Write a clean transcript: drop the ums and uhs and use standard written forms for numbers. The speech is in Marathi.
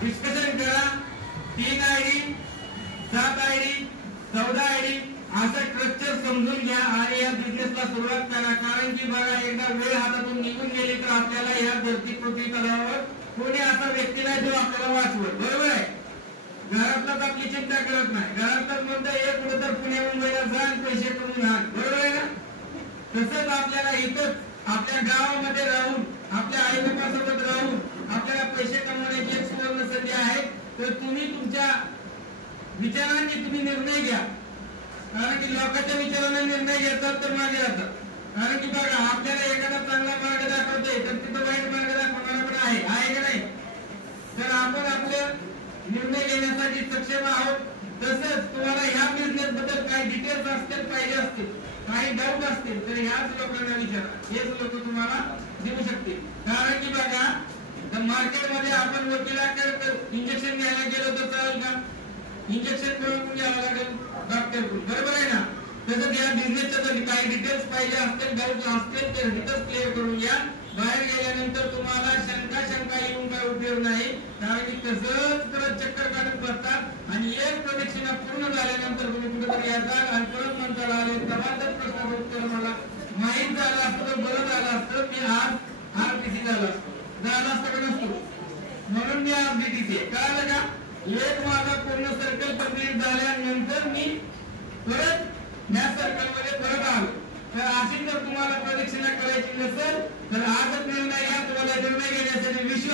डिस्कशन करा. 3 आयडी 7 आयडी 14 आयडी असं स्ट्रक्चर समजून घ्या आणि या बिझनेसला सुरुवात करा. कारण की बघा एकदा वेळ हातातून निघून गेली तर आपल्याला या धरती पृथ्वी तलावावर कोणी असा व्यक्ती नाही जो आपल्याला वाचवत. बरोबर आहे. घरातलाच आपली चिंता करत नाही. घरातच म्हणता हे कुठं तर पुणे मुंबईला जा आणि पैसे कमवून आण. बरोबर आहे ना. तसंच आपल्याला इथंच आपल्या गावामध्ये राहून आपल्या आई बाबासोबत राहून आपल्याला पैसे कमवण्याची एक सुवर्ण संधी आहे. तर तुम्ही तुमच्या विचारांनी तुम्ही निर्णय घ्या. कारण की लोकांच्या विचारांना निर्णय घेतात तर मागे राहतात. कारण की बघा आपल्याला एखादा चांगला मार्ग दाखवतोय तर तिथं वाईट मार्ग दाखवणारा पण आहे का नाही. तर आपण आपले निर्णय घेण्यासाठी सक्षम आहोत. तसंच तुम्हाला ह्या बिझनेस बद्दल काही डिटेल्स असतील पाहिजे असतील काही डाऊट असतील तर ह्याच लोकांना विचारा. हेच लोक तुम्हाला देऊ शकतील. कारण की बघा मार्केटमध्ये आपण वकिलाकडे इंजेक्शन घ्यायला गेलो तर चालेल का. इंजेक्शन करून घ्यावं लागेल डॉक्टरकडून. बरोबर आहे ना. तसंच या बिझनेसच्या काही डिटेल्स पाहिजे असतील डाऊट असतील तर डिटेल्स क्लिअर करून घ्या. बाहेर गेल्यानंतर तुम्हाला शंका येऊन काय उपयोग नाही. कारण की तसंच परत चक्कर काढत बसतात आणि एक प्रदक्षिणा पूर्ण झाल्यानंतर तुम्ही कुठेतरी येतात आणि परत म्हणता आले तेव्हा तर प्रश्नाचं उत्तर मला माहीत झालं असतं तर बरं झालं असतं. मी आज आरटीसी झाला असतं का नसतो. म्हणून मी आज बीटीसी कळालं का. एक माझा पूर्ण सर्कल कंप्लीट झाल्यानंतर मी परत या सर्कल मध्ये परत आलो. तर अशी जर तुम्हाला प्रदक्षिणा करायची नसेल तर आजच निर्णय घ्या. तुम्हाला निर्णय घेण्यासाठी विश्व